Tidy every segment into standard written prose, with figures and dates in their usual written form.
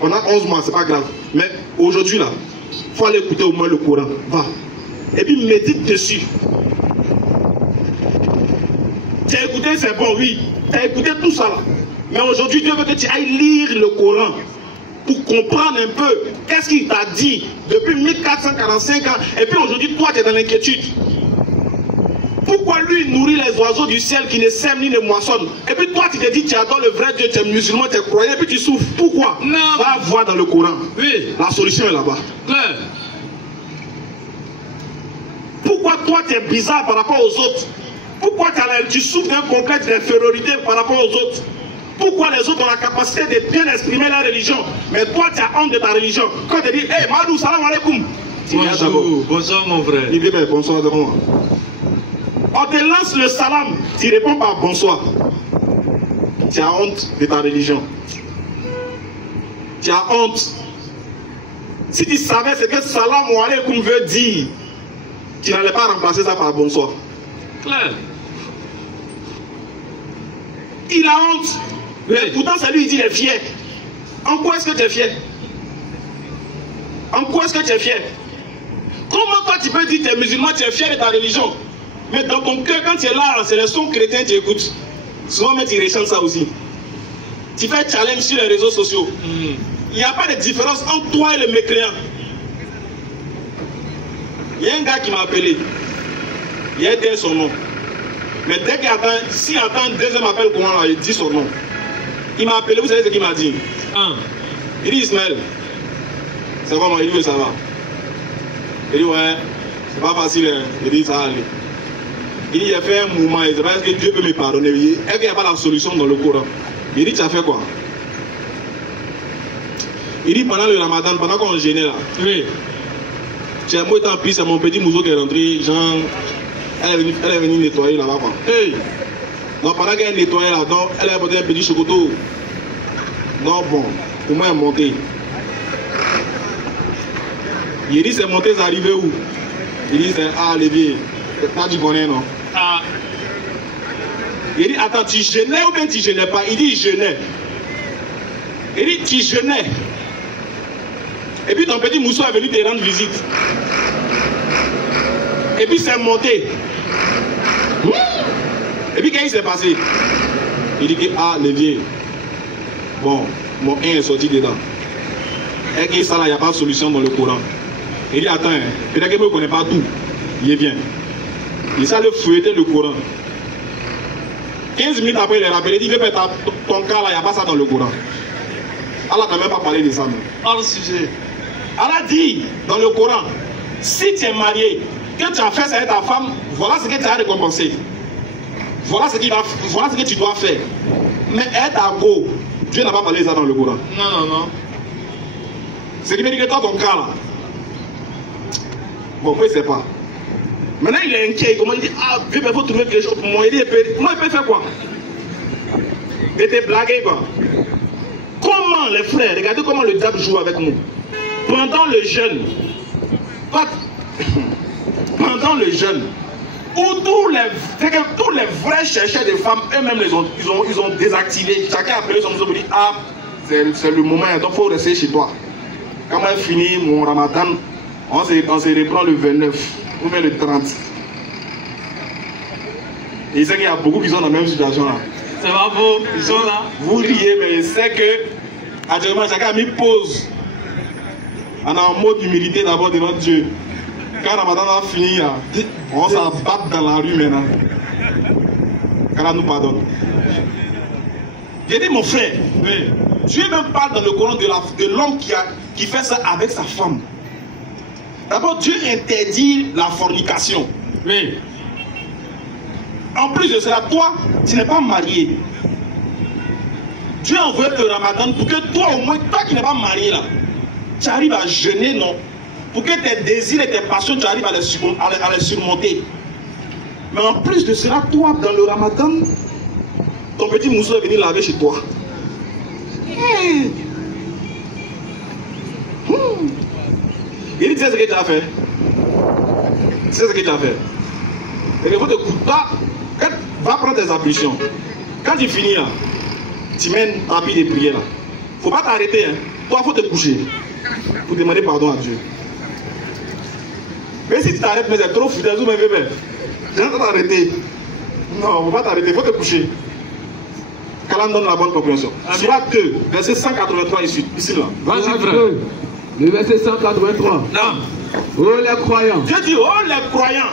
pendant 11 mois, c'est pas grave. Mais aujourd'hui, là, il faut aller écouter au moins le Coran. Va. Et puis médite dessus. Tu as écouté, c'est bon, oui. Tu as écouté tout ça, là. Mais aujourd'hui, Dieu veut que tu ailles lire le Coran pour comprendre un peu qu'est-ce qu'il t'a dit depuis 1445 ans. Et puis aujourd'hui, toi, tu es dans l'inquiétude. Pourquoi lui nourrit les oiseaux du ciel qui ne sèment ni ne moissonnent? Et puis toi, tu te dis, tu adores le vrai Dieu, tu es musulman, tu es croyant, et puis tu souffres. Pourquoi? Non. Va voir dans le Coran. Oui. La solution est là-bas. Pourquoi toi, tu es bizarre par rapport aux autres? Pourquoi tu souffres d'un complexe d'infériorité par rapport aux autres? Pourquoi les autres ont la capacité de bien exprimer leur religion, mais toi, tu as honte de ta religion? Quand tu dis, hey, Madou, salam alaikum. Bonjour, bonsoir mon frère. Il dit, mais bonsoir devant moi. On te lance le salam, tu réponds par bonsoir. Tu as honte de ta religion. Tu as honte. Si tu savais ce que salam alaikum veut dire, tu n'allais pas remplacer ça par bonsoir. Claire. Il a honte. Mais pourtant, c'est lui, il dit, il est fier. En quoi est-ce que tu es fier? En quoi est-ce que tu es fier? Comment toi tu peux dire que tu es musulman, tu es fier de ta religion? Mais dans ton cœur, quand tu es là, c'est le son chrétien, tu écoutes. Souvent, mais tu rechantes ça aussi. Tu fais challenge sur les réseaux sociaux. Il n'y a pas de différence entre toi et le mécréant. Il y a un gars qui m'a appelé. Il a dit son nom. Mais dès qu'il attend, s'il attend un deuxième appel, comment il dit son nom. Il m'a appelé, vous savez ce qu'il m'a dit? Il dit Ismaël, c'est comment? Il dit ça va. Il dit ouais, c'est pas facile. Hein. Il dit ça va aller. Il dit il a fait un mouvement, il dit est-ce que Dieu peut me pardonner? Est-ce qu'il n'y a pas la solution dans le Coran? Il dit tu as fait quoi? Il dit pendant le Ramadan, pendant qu'on gênait là. Oui. J'ai moi tant pis, c'est mon petit Mousso qui est rentré, genre, elle est venue nettoyer là-bas quoi. Hey! Donc pendant qu'elle nettoyait là, donc elle a apporté un petit chocoto. Non bon, pour moi elle est montée. Il dit c'est monté, c'est arrivé où? Il dit c'est Lévier. Toi tu connais non? Il dit attends, tu jeûnais ou bien tu jeûnais pas? Il dit jeûnais. Il dit tu jeûnais. Et puis ton petit Mousso est venu te rendre visite. Et puis c'est monté. Et puis qu'est-ce qui s'est passé? Il dit que Lévier. Bon, mon 1 est sorti dedans. Et que ça là, il n'y a pas de solution dans le Coran. Il dit attends, hein, peut-être qu'il ne connaît pas tout. Il est bien. Il s'est allé fouetter le Coran. 15 minutes après, il est rappelé. Il dit que ton cas là, il n'y a pas ça dans le Coran. Allah n'a même pas parlé de ça. Hors sujet. Allah dit dans le Coran, si tu es marié, que tu as fait ça avec ta femme, voilà ce que tu as récompensé. Voilà ce que tu dois faire. Mais être à go, Dieu n'a pas parlé de ça dans le Coran. Non, non, non. Ce qui veut dire que toi, ton cas là, bon, moi, il ne sait pas. Maintenant, il est inquiet. Comment il dit, Dieu, il faut trouver quelque chose pour moi. Il dit, moi, il peut faire quoi? Il était blagué, quoi. Comment, les frères, regardez comment le diable joue avec nous. Pendant le jeûne, pendant le jeûne, où tous les vrais chercheurs de femmes, eux-mêmes, ils ont désactivé. Chacun a appelé son museau pour dire, c'est le moment, donc il faut rester chez toi. Quand on finit mon ramadan, on se reprend le 29 ou même le 30. Et c'est qu'il y a beaucoup qui sont dans la même situation là. Ça va beau, ils sont là. Vous riez, mais c'est que actuellement chacun a mis pause. On est en mode d'humilité d'abord devant Dieu. Quand Ramadan a fini, on s'abat dans la rue maintenant. Qu'Allah nous pardonne. J'ai dit mon frère, oui. Dieu même parle dans le Coran de l'homme qui fait ça avec sa femme. D'abord, Dieu interdit la fornication. Oui. En plus de cela, toi, tu n'es pas marié. Dieu a envoyé le Ramadan pour que toi, au moins, toi qui n'es pas marié là, tu arrives à jeûner, non? Pour que tes désirs et tes passions, tu arrives à les surmonter. Mais en plus de cela, toi, dans le Ramadan, ton petit Mousso est venu laver chez toi. Il dit, tu sais ce que tu as fait? Tu sais ce que tu as fait? Et il faut te couper. Va prendre tes ablutions. Quand tu finis là, tu mets un tapis de prière là. Faut pas t'arrêter. Hein. Toi, faut te coucher. Pour demander pardon à Dieu. Mais si tu t'arrêtes, mais c'est trop foutu, mais bébé. Je vais t'arrêter. Non, faut pas t'arrêter, faut te coucher. Qu'Allah donne la bonne compréhension. Surat 2, verset 183 ici là. Vas-y, frère. Le verset 183. Non. Oh les croyants. Dieu dit, oh les croyants.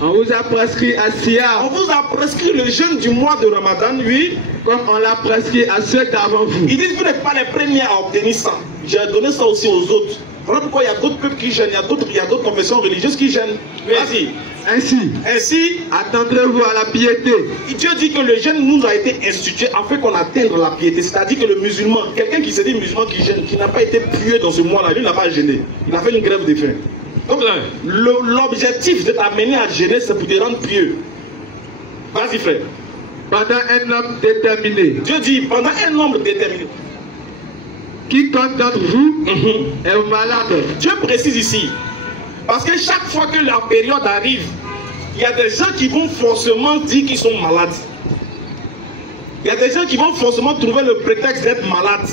On vous a prescrit à Sia. On vous a prescrit le jeûne du mois de Ramadan, oui. Comme on l'a prescrit à ceux d'avant vous. Ils disent que vous n'êtes pas les premiers à obtenir ça. J'ai donné ça aussi aux autres. Voilà pourquoi il y a d'autres peuples qui gênent, il y a d'autres confessions religieuses qui gênent. Vas-y. Ainsi, attendrez-vous à la piété. Dieu dit que le jeûne nous a été institué afin qu'on atteigne la piété. C'est-à-dire que le musulman, quelqu'un qui se dit musulman qui gêne, qui n'a pas été pieux dans ce mois-là, lui n'a pas gêné. Il a fait une grève de faim. Donc l'objectif de t'amener à gêner, c'est pour te rendre pieux. Vas-y frère. Pendant un nombre déterminé. Dieu dit pendant un nombre déterminé. Quiconque d'entre vous est malade. Dieu précise ici. Parce que chaque fois que la période arrive, il y a des gens qui vont forcément dire qu'ils sont malades. Il y a des gens qui vont forcément trouver le prétexte d'être malades.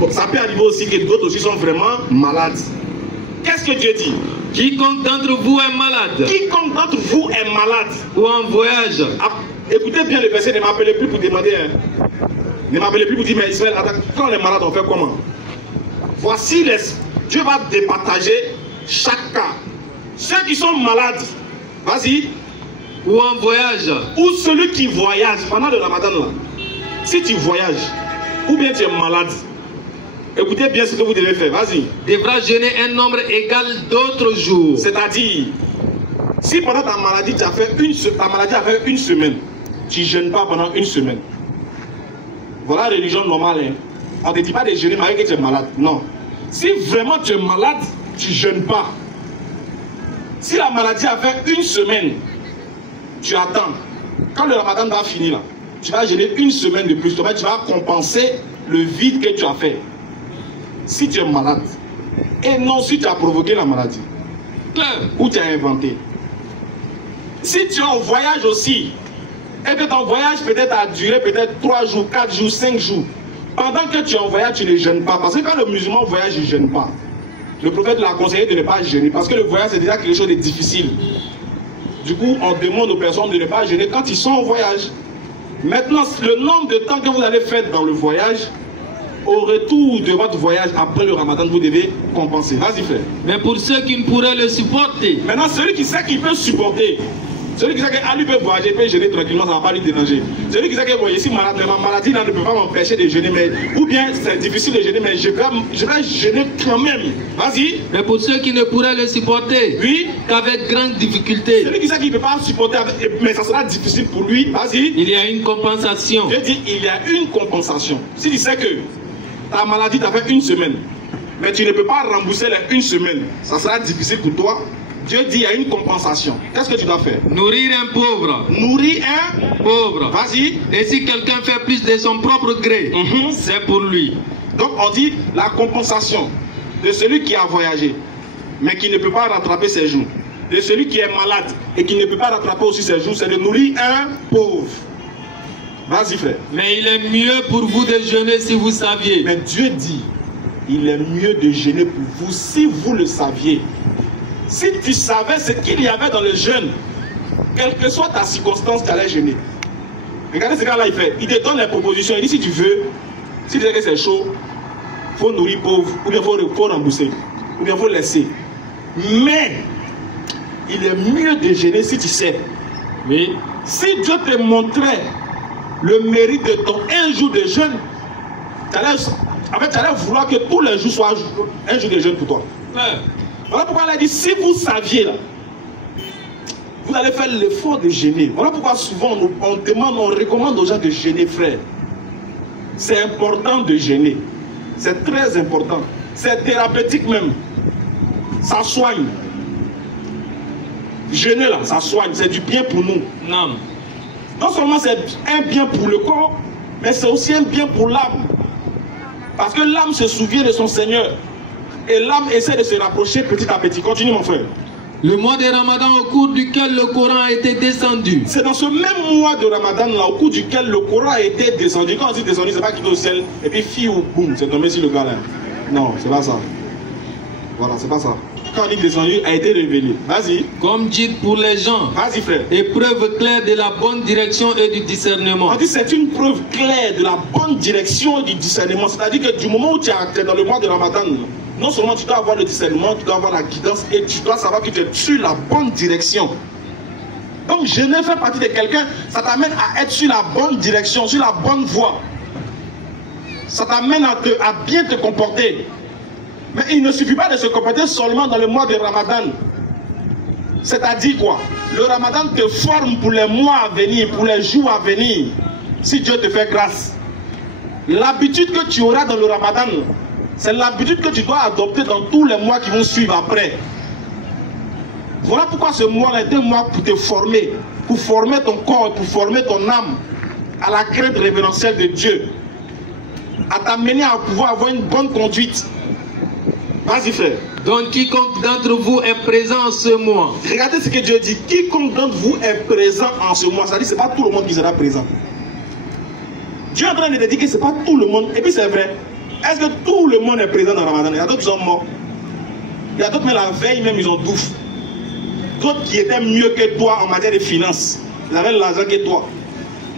Bon, ça peut arriver aussi que d'autres aussi sont vraiment malades. Qu'est-ce que Dieu dit? Quiconque d'entre vous est malade. Quiconque d'entre vous est malade. Ou en voyage. Ah, écoutez bien le verset, ne m'appelez plus pour demander. Hein. Ne m'appelez plus pour dire, mais Israël, quand on est malade, on fait comment? Voici les... Dieu va départager chaque cas. Ceux qui sont malades, vas-y. Ou en voyage. Ou celui qui voyage pendant le Ramadan là. Si tu voyages, ou bien tu es malade, écoutez bien ce que vous devez faire, vas-y. Devra jeûner un nombre égal d'autres jours. C'est-à-dire, si pendant ta maladie, ta maladie a fait une semaine, tu ne jeûnes pas pendant une semaine. Voilà la religion normale. Hein. On ne te dit pas de jeûner malgré que tu es malade. Non. Si vraiment tu es malade, tu ne jeûnes pas. Si la maladie a fait une semaine, tu attends. Quand le Ramadan va finir, là, tu vas jeûner une semaine de plus. Tu vas compenser le vide que tu as fait. Si tu es malade, et non si tu as provoqué la maladie, ou tu as inventé. Si tu es en voyage aussi, et que ton voyage peut-être a duré peut-être 3 jours, 4 jours, 5 jours, pendant que tu es en voyage, tu ne jeûnes pas. Parce que quand le musulman voyage, il ne jeûne pas. Le prophète l'a conseillé de ne pas jeûner. Parce que le voyage, c'est déjà quelque chose de difficile. Du coup, on demande aux personnes de ne pas jeûner quand ils sont en voyage. Maintenant, le nombre de temps que vous allez faire dans le voyage, au retour de votre voyage après le Ramadan, vous devez compenser. Vas-y, frère. Mais pour ceux qui ne pourraient le supporter. Maintenant, celui qui sait qu'il peut supporter, celui qui sait qu'il lui peut voyager, peut jeûner tranquillement, ça ne va pas lui déranger. Celui qui sait que voyez, si ma maladie là, ne peut pas m'empêcher de jeûner, mais, ou bien c'est difficile de jeûner, mais je vais jeûner quand même. Vas-y. Mais pour ceux qui ne pourraient le supporter, oui, qu'avec grande difficulté. Celui qui sait qu'il ne peut pas supporter, mais ça sera difficile pour lui, vas-y. Il y a une compensation. Je dis, il y a une compensation. Si tu sais que ta maladie t'a fait une semaine, mais tu ne peux pas rembourser les une semaine, ça sera difficile pour toi. Dieu dit, il y a une compensation. Qu'est-ce que tu dois faire? Nourrir un pauvre. Nourrir un pauvre. Vas-y. Et si quelqu'un fait plus de son propre gré, c'est pour lui. Donc on dit la compensation de celui qui a voyagé, mais qui ne peut pas rattraper ses jours. De celui qui est malade et qui ne peut pas rattraper aussi ses jours, c'est de nourrir un pauvre. Vas-y frère. Mais il est mieux pour vous de jeûner si vous saviez. Mais Dieu dit, il est mieux de jeûner pour vous si vous le saviez. Si tu savais ce qu'il y avait dans le jeûne, quelle que soit ta circonstance, tu allais jeûner. Regardez ce gars-là, il fait. Il te donne les propositions. Il dit si tu veux, si tu sais que c'est chaud, il faut nourrir pauvre, ou bien il faut rembourser, ou bien il faut laisser. Mais, il est mieux de jeûner si tu sais. Oui. Si Dieu te montrait le mérite de ton un jour de jeûne, tu allais vouloir que tous les jours soient un jour de jeûne pour toi. Ouais. Voilà pourquoi elle a dit, si vous saviez, là, vous allez faire l'effort de jeûner. Voilà pourquoi souvent on recommande aux gens de jeûner, frère. C'est important de jeûner. C'est très important. C'est thérapeutique même. Ça soigne. Jeûner là, ça soigne. C'est du bien pour nous. Non. Non seulement c'est un bien pour le corps, mais c'est aussi un bien pour l'âme. Parce que l'âme se souvient de son Seigneur. Et l'âme essaie de se rapprocher petit à petit. Continue mon frère. Le mois de Ramadan au cours duquel le Coran a été descendu. C'est dans ce même mois de Ramadan là, au cours duquel le Coran a été descendu. Quand on dit descendu, c'est pas quitté au ciel et puis fille ou boum, c'est tombé sur le gars là. Non, c'est pas ça. Voilà, c'est pas ça. Quand on dit descendu, a été révélé. Vas-y. Comme dit pour les gens. Vas-y frère. Épreuve claire de la bonne direction et du discernement. On dit c'est une preuve claire de la bonne direction et du discernement. C'est-à-dire que du moment où tu es dans le mois de Ramadan, non seulement tu dois avoir le discernement, tu dois avoir la guidance et tu dois savoir que tu es sur la bonne direction. Donc jeûner fait partie de quelqu'un, ça t'amène à être sur la bonne direction, sur la bonne voie. Ça t'amène à bien te comporter. Mais il ne suffit pas de se comporter seulement dans le mois de Ramadan. C'est-à-dire quoi? Le Ramadan te forme pour les mois à venir, pour les jours à venir, si Dieu te fait grâce. L'habitude que tu auras dans le Ramadan, c'est l'habitude que tu dois adopter dans tous les mois qui vont suivre après. Voilà pourquoi ce mois est un mois pour te former, pour former ton corps, pour former ton âme à la crainte révérentielle de Dieu, à t'amener à pouvoir avoir une bonne conduite. Vas-y frère. Donc quiconque d'entre vous est présent en ce mois. Regardez ce que Dieu dit. Quiconque d'entre vous est présent en ce mois. Ça dit que ce n'est pas tout le monde qui sera présent. Dieu est en train de te dire que ce n'est pas tout le monde. Et puis c'est vrai. Est-ce que tout le monde est présent dans Ramadan? Il y a d'autres qui sont morts. Il y a d'autres, mais la veille même, ils ont douffé. D'autres qui étaient mieux que toi en matière de finances. Ils avaient l'argent que toi.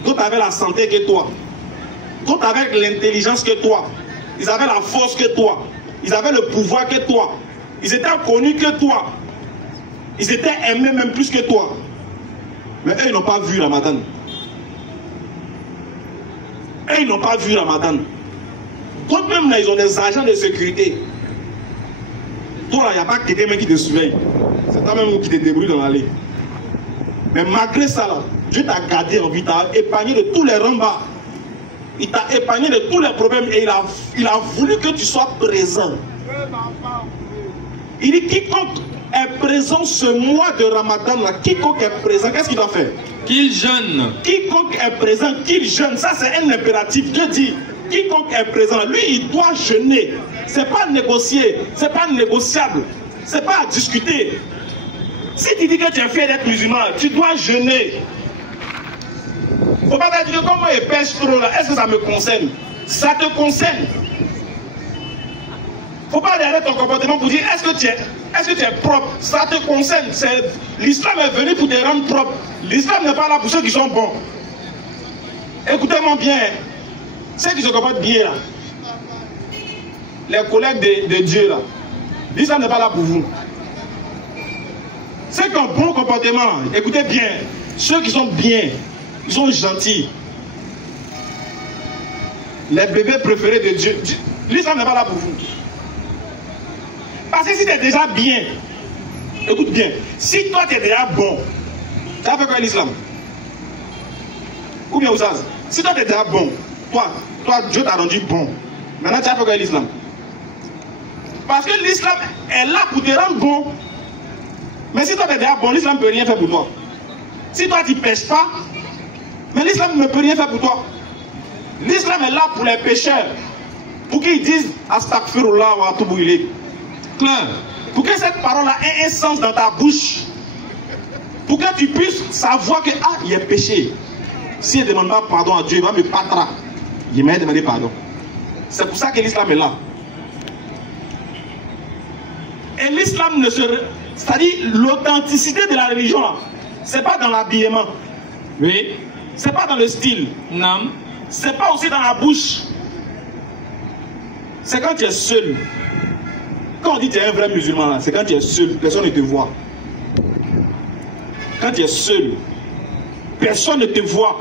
D'autres avaient la santé que toi. D'autres avaient l'intelligence que toi. Ils avaient la force que toi. Ils avaient le pouvoir que toi. Ils étaient connus que toi. Ils étaient aimés même plus que toi. Mais eux, ils n'ont pas vu Ramadan. Eux, ils n'ont pas vu Ramadan. Toi même là, ils ont des agents de sécurité. Toi là, il n'y a pas quelqu'un qui te surveille. C'est toi-même qui te débrouille dans l'allée. Mais malgré ça, là, Dieu t'a gardé en vie, t'a épargné de tous les rembats. Il t'a épargné de tous les problèmes et il a voulu que tu sois présent. Il dit quiconque est présent ce mois de Ramadan, là, quiconque est présent, qu'est-ce qu'il doit faire? Qu'il jeûne. Quiconque est présent, qu'il jeûne. Ça c'est un impératif. Dieu dit quiconque est présent, lui il doit jeûner. C'est pas négocier, c'est pas négociable, c'est pas à discuter. Si tu dis que tu es fier d'être musulman, tu dois jeûner. Faut pas te dire comment il pêche trop là, est-ce que ça me concerne? Ça te concerne. Faut pas regarder ton comportement pour dire est-ce que tu es propre? Ça te concerne. L'islam est venu pour te rendre propre. L'islam n'est pas là pour ceux qui sont bons. Écoutez-moi bien. Ceux qui se comportent bien là, les collègues de Dieu là, l'islam n'est pas là pour vous. Ceux qui ont bon comportement, écoutez bien. Ceux qui sont bien, ils sont gentils. Les bébés préférés de Dieu. L'islam n'est pas là pour vous. Parce que si tu es déjà bien, écoute bien, si toi tu es déjà bon, tu as fait quoi l'islam? Ou bien Ouzaz, si toi tu es déjà bon, toi Dieu t'a rendu bon. Maintenant tu as fait quoi l'islam? Parce que l'islam est là pour te rendre bon. Mais si toi tu es déjà bon, l'islam ne peut rien faire pour toi. Si toi tu ne pêches pas, mais l'islam ne peut rien faire pour toi. L'islam est là pour les pécheurs. Pour qu'ils disent Astaghfirullah wa atubu ilayh. Clair. Pour que cette parole-là ait un sens dans ta bouche. Pour que tu puisses savoir que il est péché. S'il ne demande pas pardon à Dieu, il va me battre. Il m'a demandé pardon. C'est pour ça que l'islam est là. Et l'islam ne se... C'est-à-dire l'authenticité de la religion, c'est pas dans l'habillement. Oui. C'est pas dans le style. Non. C'est pas aussi dans la bouche. C'est quand tu es seul. Quand on dit que tu es un vrai musulman, c'est quand tu es seul, personne ne te voit. Quand tu es seul, personne ne te voit.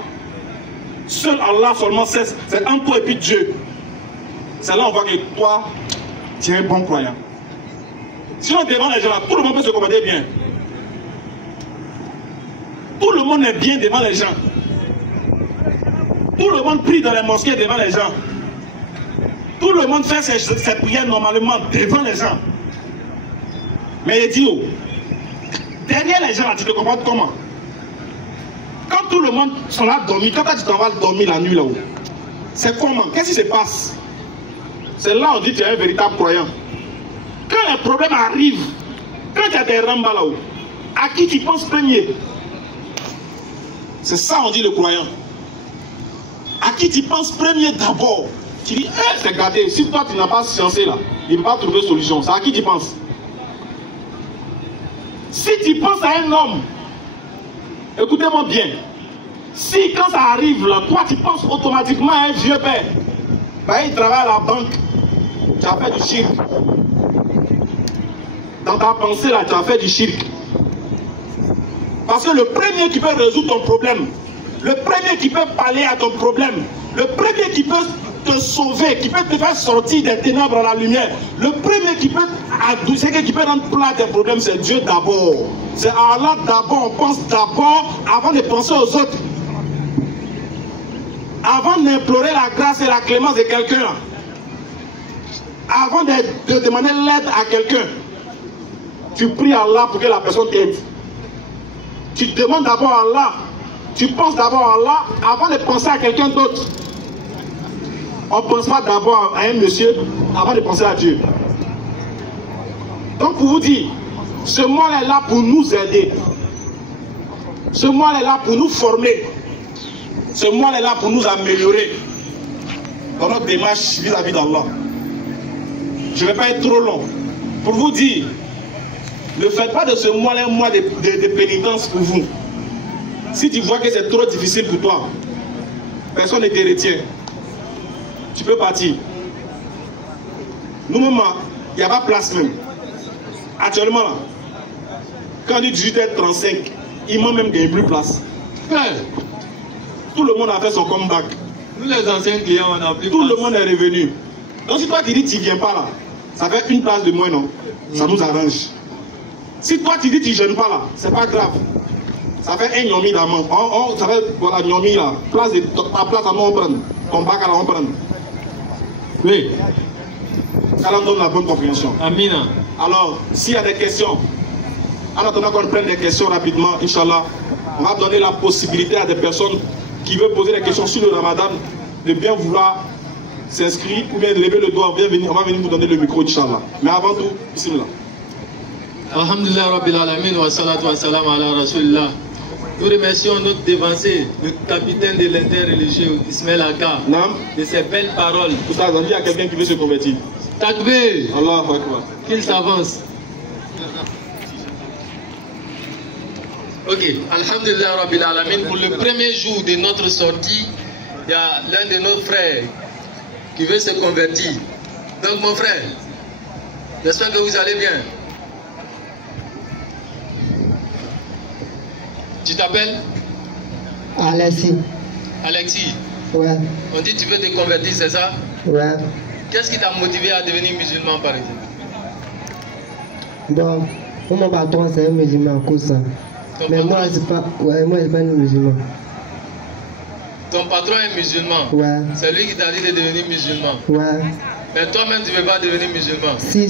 Seul Allah seulement c'est entre toi et puis Dieu. C'est là on voit que toi, tu es un bon croyant. Sinon devant les gens, là, tout le monde peut se comporter bien. Tout le monde est bien devant les gens. Tout le monde prie dans les mosquées devant les gens. Tout le monde fait ses prières normalement devant les gens. Mais il dit, oh, derrière les gens, là, tu te comportes comment? Quand tout le monde sont là dormir, quand tu t'en vas dormir la nuit là-haut, c'est comment? Qu'est-ce qui se passe? C'est là on dit que tu es un véritable croyant. Quand les problèmes arrivent, Quand il y a des rambas là-haut, à qui tu penses premier? C'est ça on dit le croyant. À qui tu penses premier d'abord? Tu dis, c'est gâté. Si toi tu n'as pas sciencé là, il ne va pas trouver solution. C'est à qui tu penses? Si tu penses à un homme, écoutez-moi bien. Si quand ça arrive là, toi tu penses automatiquement à un vieux père, ben, il travaille à la banque, tu as fait du shirk. Dans ta pensée là, tu as fait du shirk. Parce que le premier qui peut résoudre ton problème, le premier qui peut parler à ton problème, le premier qui peut te sauver, qui peut te faire sortir des ténèbres à la lumière, le premier qui peut adoucir, qui peut rendre plat tes problèmes, c'est Dieu d'abord. C'est à Allah d'abord. On pense d'abord avant de penser aux autres. Avant d'implorer la grâce et la clémence de quelqu'un, avant de demander l'aide à quelqu'un, tu pries à Allah pour que la personne t'aide. Tu demandes d'abord à Allah, tu penses d'abord à Allah avant de penser à quelqu'un d'autre. On ne pense pas d'abord à un monsieur avant de penser à Dieu. Donc pour vous dire, ce mois est là pour nous aider. Ce mois est là pour nous former. Ce mois est là pour nous améliorer dans notre démarche vis-à-vis d'Allah. Je ne vais pas être trop long. Pour vous dire, ne faites pas de ce mois-là un mois de pénitence pour vous. Si tu vois que c'est trop difficile pour toi, personne ne te retient. Tu peux partir. Nous, il n'y a pas de place même. Actuellement, là, quand on dit 18h35, il m'a même gagné plus de place. Tout le monde a fait son comeback. Nous les anciens clients, on a plus Tout le monde est revenu. Donc si toi tu dis tu ne viens pas là, ça fait une place de moins, non? Ça nous arrange. Si toi tu dis tu ne gênes pas là, c'est pas grave. Ça fait un nyomi d'amant. Ça fait, voilà, nyomi là. Ta place à nous on prend. Ton bac à la on prend. Oui. Ça leur donne la bonne compréhension. Amina. Alors, s'il y a des questions, en attendant qu'on prenne des questions rapidement, Inch'Allah, on va donner la possibilité à des personnes qui veulent poser des questions sur le Ramadan de bien vouloir s'inscrire ou bien de lever le doigt. On va venir vous donner le micro, Inch'Allah. Mais avant tout, bismillah. Alhamdulillah Rabbil Alamin wa salatu wa salam ala Rasulillah. Nous remercions notre dévancé, le capitaine de l'interreligieux Ismaël Aka, de ses belles paroles. Tout ça, il y a quelqu'un qui veut se convertir. Takbir. Allah Akbar. Qu'il s'avance. Ok, Alhamdulillah Rabbil Alamin. Pour le premier jour de notre sortie, il y a l'un de nos frères qui veut se convertir. Donc mon frère, j'espère que vous allez bien. Tu t'appelles? Alexis. Alexis. Ouais. On dit que tu veux te convertir, c'est ça? Ouais. Qu'est-ce qui t'a motivé à devenir musulman par exemple? Bon, mon patron c'est un musulman, ça. Mais moi c'est pas, ouais, moi c'est pas un musulman. Ton patron est musulman? Ouais. C'est lui qui t'a dit de devenir musulman? Ouais. Mais toi-même tu ne veux pas devenir musulman? Si.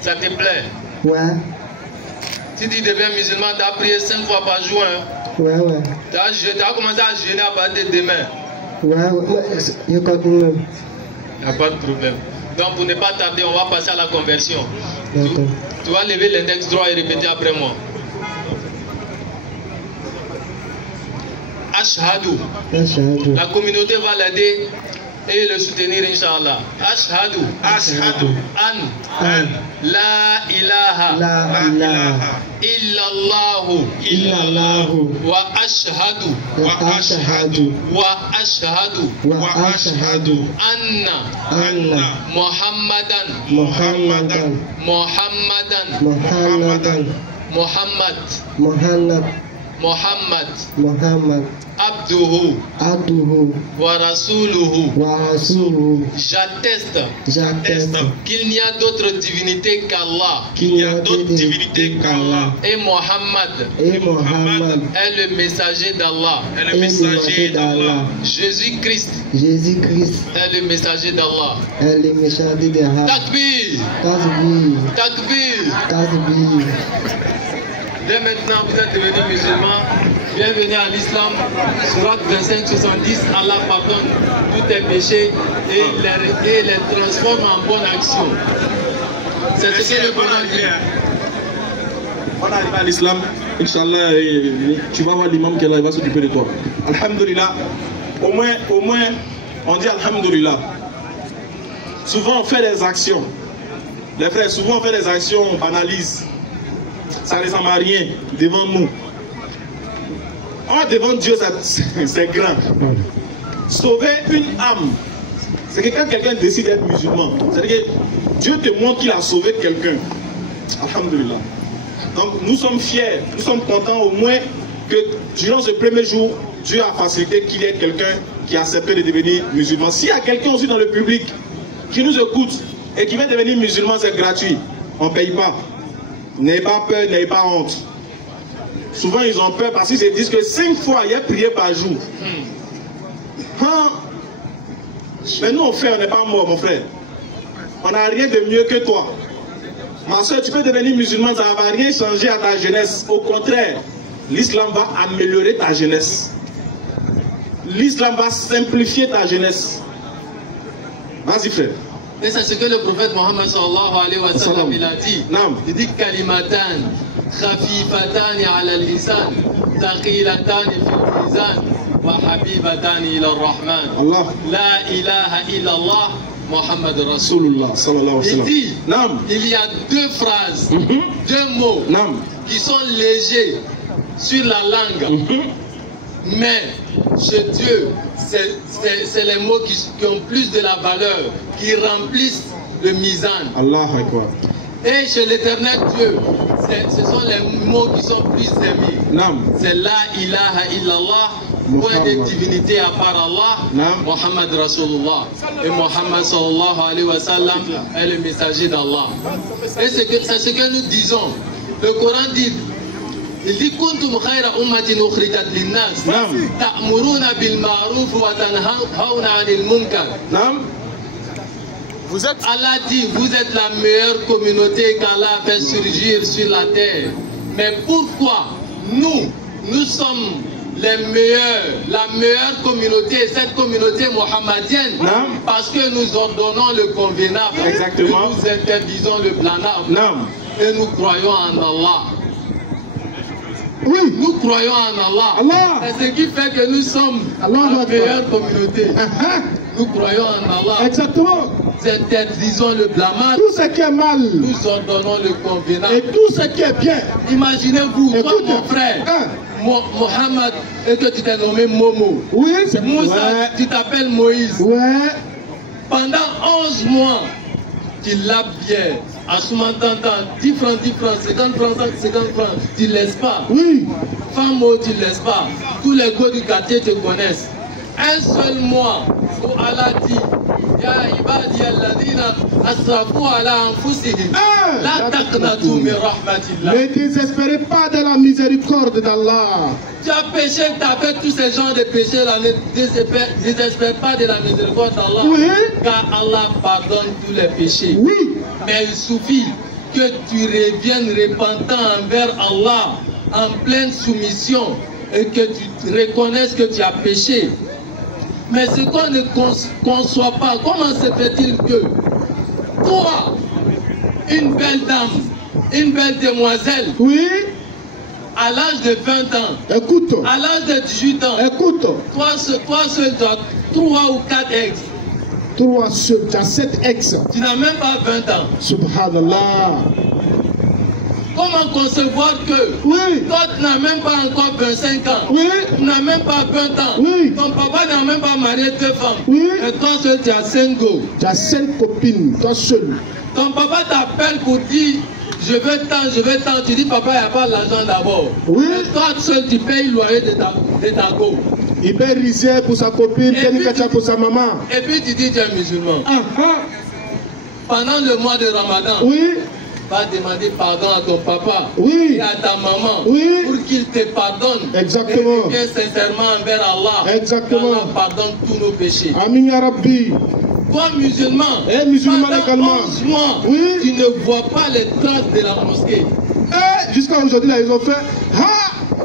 Ça te plaît? Ouais. Si tu deviens musulman, tu as prié 5 fois par jour. Hein? Ouais. Tu as commencé à jeûner à partir de demain. Ouais, je continue. Il n'y a pas de problème. Donc pour ne pas tarder, on va passer à la conversion. Tu vas lever l'index droit et répéter après moi. Ashhadu. Ashhadu. La communauté va l'aider et le soutenir, Inch'Allah. Ashhadu. An. La ilaha. Illallahu. Wa ashhadu. Anna. Muhammad. Abduhu. Wa rasuluhu. J'atteste qu'il n'y a d'autre divinité qu'Allah. Et Mohammed est le messager d'Allah. Jésus-Christ est le messager d'Allah. Takbir. Dès maintenant, vous êtes devenus musulmans. Bienvenue à l'islam. Surat 25-70, Allah pardonne tous tes péchés et les transforme en bonne action. C'est ce que le Coran dit. On arrive à l'islam, Inch'Allah, tu vas voir l'imam qui est là, il va s'occuper de toi. Alhamdulillah. Au moins, on dit Alhamdulillah. Souvent, on fait des actions. Les frères, souvent, on fait des actions, on banalise. Ça ne ressemble à rien devant nous. Oh, devant Dieu, c'est grand. Sauver une âme, c'est que quand quelqu'un décide d'être musulman, c'est-à-dire que Dieu te montre qu'il a sauvé quelqu'un. Alhamdulillah. Donc nous sommes fiers, nous sommes contents au moins que durant ce premier jour, Dieu a facilité qu'il y ait quelqu'un qui a accepté de devenir musulman. S'il y a quelqu'un aussi dans le public qui nous écoute et qui veut devenir musulman, c'est gratuit. On ne paye pas. N'ayez pas peur, n'ayez pas honte. Souvent ils ont peur parce qu'ils se disent que 5 fois il y a prié par jour. Mais nous on fait, on n'est pas mort mon frère. On n'a rien de mieux que toi. Ma soeur, tu peux devenir musulman, ça ne va rien changer à ta jeunesse. Au contraire, l'islam va améliorer ta jeunesse. L'islam va simplifier ta jeunesse. Vas-y frère. Et c'est ce que le prophète Mohammed sallallahu alayhi wa sallam il a dit. Il dit kalimatan khafifatan ala al-lisan thaqilatan fil mizan wa habibatan ila ar-rahman. Allah. La ilaha illa Allah Muhammad Rasulullah sallallahu alayhi wa sallam. Il dit il y a 2 phrases, 2 mots qui sont légers sur la langue. Mais chez Dieu, c'est les mots qui ont plus de la valeur, qui remplissent le mizan. Allah Akbar. Et chez l'éternel Dieu, ce sont les mots qui sont plus aimés. C'est la ilaha illallah, point de divinité à part Allah, Muhammad Rasulullah. Et Muhammad sallallahu alayhi wa sallam est le messager d'Allah. Et c'est ce que nous disons. Le Coran dit, il dit kuntum khayra ummatin ukhrijat linnas ta'muruna bil ma'ruf wa tanhauna 'anil munkar. Allah dit vous êtes la meilleure communauté qu'Allah a fait surgir sur la terre. Mais pourquoi nous sommes les meilleurs, la meilleure communauté, cette communauté mohammedienne, parce que nous ordonnons le convenable, exactement, nous interdisons le blâmable, et nous croyons en Allah. Oui. Nous croyons en Allah. C'est ce qui fait que nous sommes la meilleure communauté. Nous croyons en Allah. Exactement. Nous interdisons le blâmable. Tout ce qui est mal. Nous ordonnons le convenable. Et tout ce qui est bien. Imaginez-vous, toi mon frère, Mohammed, et que tu t'es nommé Momo. Oui. Moussa, tu t'appelles Moïse. Ouais. Pendant 11 mois, tu laves bien. À ce moment t'entends 10 francs, 50 francs, 50 francs, tu ne laisses pas. Oui. Femme, tu ne laisses pas. Tous les gars du quartier te connaissent. Un seul mois où Allah dit Ya ibadi alladhina asrafu ala anfusihim la taqnatu min rahmatillah. Ne désespérez pas de la miséricorde d'Allah. Tu as péché, tu as fait tous ces genres de péchés là, ne désespère pas de la miséricorde d'Allah. Oui. Car Allah pardonne tous les péchés. Oui. Mais il suffit que tu reviennes repentant envers Allah en pleine soumission et que tu reconnaisses que tu as péché. Mais ce qu'on ne conçoit pas, comment se fait-il que toi, une belle dame, une belle demoiselle, oui, à l'âge de 20 ans, écoute, à l'âge de 18 ans, écoute, toi seul, tu as 3 ou 4 ex. 3 seuls, tu as 7 ex. Tu n'as même pas 20 ans. Subhanallah. Comment concevoir que oui, toi tu n'as même pas encore 25 ans, oui, tu n'as même pas 20 ans, oui, ton papa n'a même pas marié 2 femmes, oui, et toi seul tu as 5 go. Tu as 5 copines, toi seul. Ton papa t'appelle pour dire je veux tant, tu dis papa il n'y a pas l'argent d'abord. Oui. Et toi seul tu payes le loyer de ta go. Il paye risée pour sa copine, pour sa maman. Et puis tu dis tu es musulman. Pendant le mois de Ramadan, oui, va demander pardon à ton papa, oui, et à ta maman, oui, pour qu'il te pardonne. Exactement. Et bien sincèrement envers Allah. Exactement. Allah pardonne tous nos péchés. Amin ya Rabbi. Toi musulman, et musulman pendant également. 11 mois, oui, tu ne vois pas les traces de la mosquée. Et jusqu'à aujourd'hui, là, ils ont fait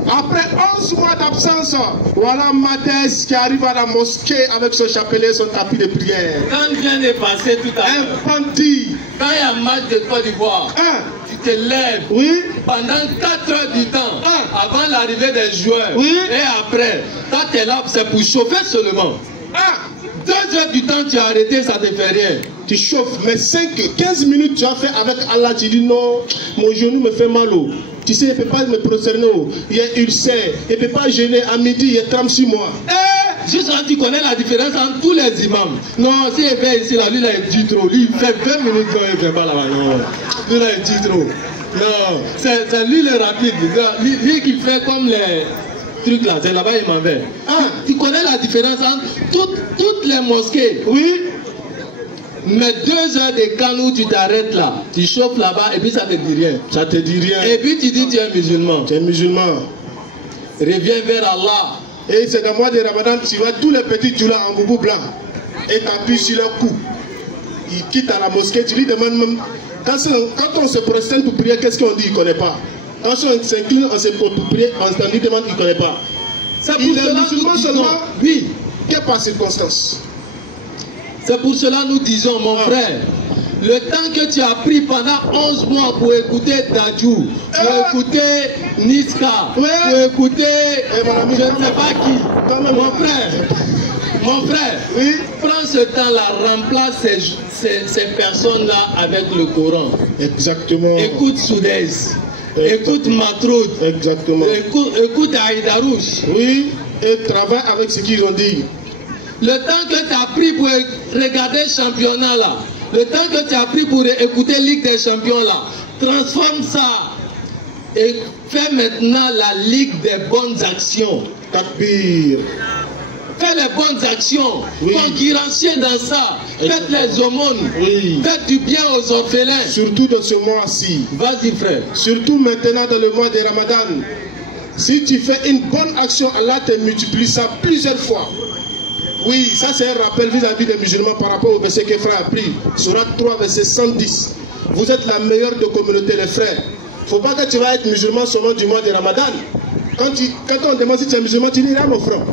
après 11 mois d'absence, voilà Madès qui arrive à la mosquée avec son chapelet, son tapis de prière. Quand vient de passer tout à l'heure, un bandit. Quand il y a un match de Côte d'Ivoire, tu te lèves pendant 4 heures du temps, avant l'arrivée des joueurs, et après, toi tu es là, c'est pour chauffer seulement. 2 heures du temps, tu as arrêté, ça te fait rien. Tu chauffes, mais 15 minutes tu as fait avec Allah, tu dis non, mon genou me fait mal. Tu sais, il ne peut pas me prosterner. Il y a ulcère, il ne peut pas jeûner à midi, il y a 36 mois. Juste là, tu connais la différence entre tous les imams. Non, si il fait ici, là, lui, là, il dit trop. Lui, il fait 20 minutes quand il ne fait pas là-bas. Non, lui, là, il dit trop. Non, c'est lui le rapide. Lui qui fait comme les trucs là, c'est là-bas, il m'en fait. Tu connais la différence entre toutes les mosquées. Mais 2 heures de camp où tu t'arrêtes là, tu chauffes là-bas et puis ça te dit rien. Ça te dit rien. Et puis tu dis tu es musulman. Tu es musulman. Reviens vers Allah. Et c'est dans le mois de Ramadan, tu vois tous les petits djoulas en boubou blanc. Et t'appuies sur leur cou. Ils quittent à la mosquée, tu lui demandes même. Quand on se prosterne pour prier, qu'est-ce qu'on dit? Il ne connaît pas. Quand on s'incline pour prier, on lui demande, il ne connaît pas. Il est musulman seulement. Oui. Que par circonstance. C'est pour cela nous disons, mon frère, le temps que tu as pris pendant 11 mois pour écouter Dadju, pour écouter Niska, pour écouter je ne sais pas qui, mon frère, prends ce temps-là, remplace ces personnes-là avec le Coran. Exactement. Écoute Soudez, écoute Matroud, exactement. Écoute Aïdarouche. Oui, et travaille avec ce qu'ils ont dit. Le temps que tu as pris pour regarder le championnat là, le temps que tu as pris pour écouter Ligue des Champions là, transforme ça et fais maintenant la Ligue des bonnes actions. Takbir. Fais les bonnes actions, concurrenciez dans ça, faites les aumônes, faites du bien aux orphelins. Surtout dans ce mois-ci. Vas-y frère. Surtout maintenant dans le mois de Ramadan. Si tu fais une bonne action, Allah te multiplie ça plusieurs fois. Oui, ça c'est un rappel vis-à-vis des musulmans par rapport au verset que frère a pris. Surat 3, verset 110. Vous êtes la meilleure de communauté, les frères. Il ne faut pas que tu vas être musulman seulement du mois de Ramadan. Quand on demande si tu es musulman, tu dis là mon frère.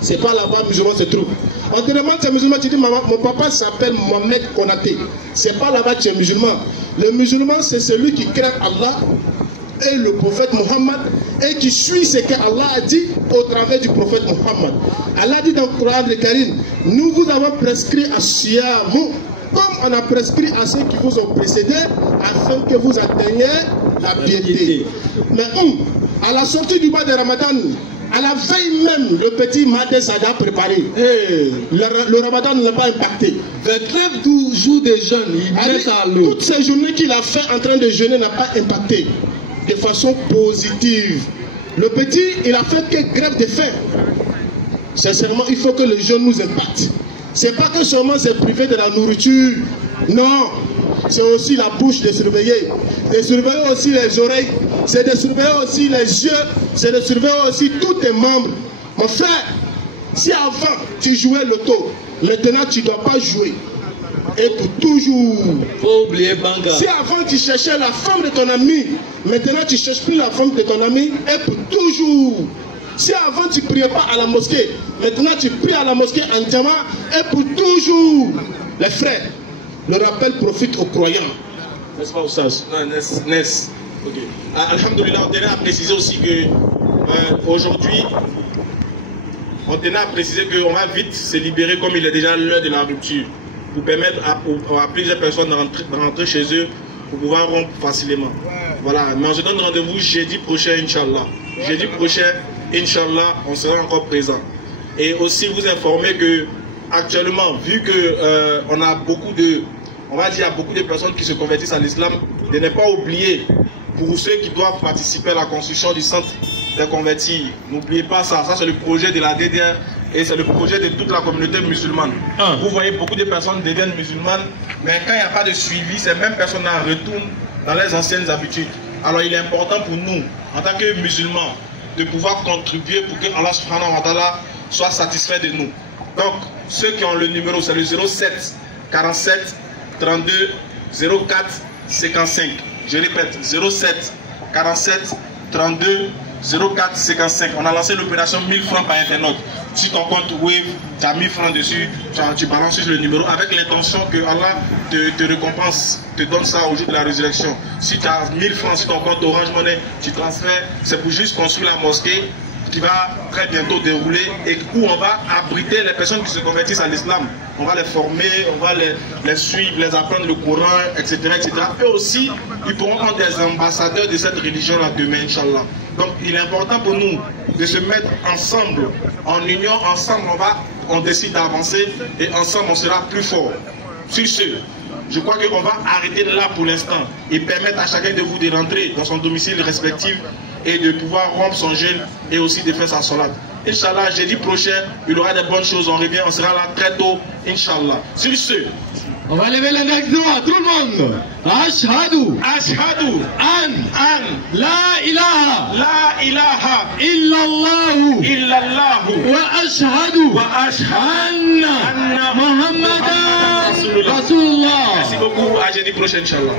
C'est pas là-bas musulman se trouve. On te demande si tu es musulman, tu dis mon papa s'appelle Mohamed Konaté. C'est pas là-bas que tu es musulman. Le musulman, c'est celui qui craint Allah et le prophète Mohammed et qui suit ce que Allah a dit au travers du prophète Mohammed. Allah dit dans le Coran de Karim, nous vous avons prescrit à Siyamu, comme on a prescrit à ceux qui vous ont précédé, afin que vous atteigniez la piété. Mais à la sortie du mois de Ramadan, à la veille même, le petit Madé Sada préparé. Le Ramadan n'a pas impacté. 29 jours de jeûne, il met ça à l'eau. Toutes ces journées qu'il a fait en train de jeûner n'a pas impacté de façon positive. Le petit, il a fait que grève de faim. Sincèrement, il faut que le jeûne nous impacte. C'est pas que seulement c'est privé de la nourriture. Non, c'est aussi la bouche de surveiller. De surveiller aussi les oreilles. C'est de surveiller aussi les yeux. C'est de surveiller aussi tous tes membres. Mon frère, si avant tu jouais l'auto, maintenant tu ne dois pas jouer. Et pour toujours. Faut oublier Banga. Si avant tu cherchais la femme de ton ami, maintenant tu ne cherches plus la femme de ton ami, et pour toujours. Si avant tu ne priais pas à la mosquée, maintenant tu pries à la mosquée en diamant, et pour toujours. Les frères, le rappel profite aux croyants. N'est-ce pas, Oussas? Non, Nes. Okay. Alhamdoulilah, on tenait à préciser aussi que aujourd'hui, on tenait à préciser qu'on va vite se libérer comme il est déjà l'heure de la rupture, pour permettre à plusieurs personnes de rentrer chez eux pour pouvoir rompre facilement. Voilà, mais on se donne rendez-vous jeudi prochain, Inch'Allah. Jeudi prochain, Inch'Allah, on sera encore présent. Et aussi vous informer que actuellement, vu que on a beaucoup de, on va dire, beaucoup de personnes qui se convertissent à l'islam, de ne pas oublier, pour ceux qui doivent participer à la construction du centre des convertis, n'oubliez pas ça. Ça c'est le projet de la DDR et c'est le projet de toute la communauté musulmane. Vous voyez, beaucoup de personnes deviennent musulmanes, mais quand il n'y a pas de suivi, ces mêmes personnes-là retournent dans les anciennes habitudes. Alors il est important pour nous, en tant que musulmans, de pouvoir contribuer pour que Allah subhanahu wa ta'ala soit satisfait de nous. Donc, ceux qui ont le numéro, c'est le 07 47 32 04 55. Je répète, 07 47 32 04 55. On a lancé l'opération 1000 francs par internaute. Si ton compte Wave, tu as 1000 francs dessus, tu balances juste le numéro avec l'intention que Allah te récompense, te donne ça au jour de la résurrection. Si tu as 1000 francs sur ton compte Orange Money, tu transfères, c'est pour juste construire la mosquée qui va très bientôt dérouler et où on va abriter les personnes qui se convertissent à l'islam. On va les former, on va les suivre, les apprendre le Coran, etc., etc. Eux aussi, ils pourront être des ambassadeurs de cette religion-là demain, Inch'Allah. Donc, il est important pour nous de se mettre ensemble, en union, ensemble, on décide d'avancer et ensemble, on sera plus fort. Sur ce, je crois qu'on va arrêter là pour l'instant et permettre à chacun de vous de rentrer dans son domicile respectif et de pouvoir rompre son jeûne et aussi de faire sa salat. Inch'Allah, jeudi prochain, il y aura des bonnes choses, on revient, on sera là très tôt, Inch'Allah. Sur ce, on va lever l'index droit, tout le monde. Ashhadu. Ashhadu. An. La ilaha. Illallahu. Wa ashhadu. Anna Muhammadan Rasulullah. Merci beaucoup, à jeudi prochain, Inch'Allah.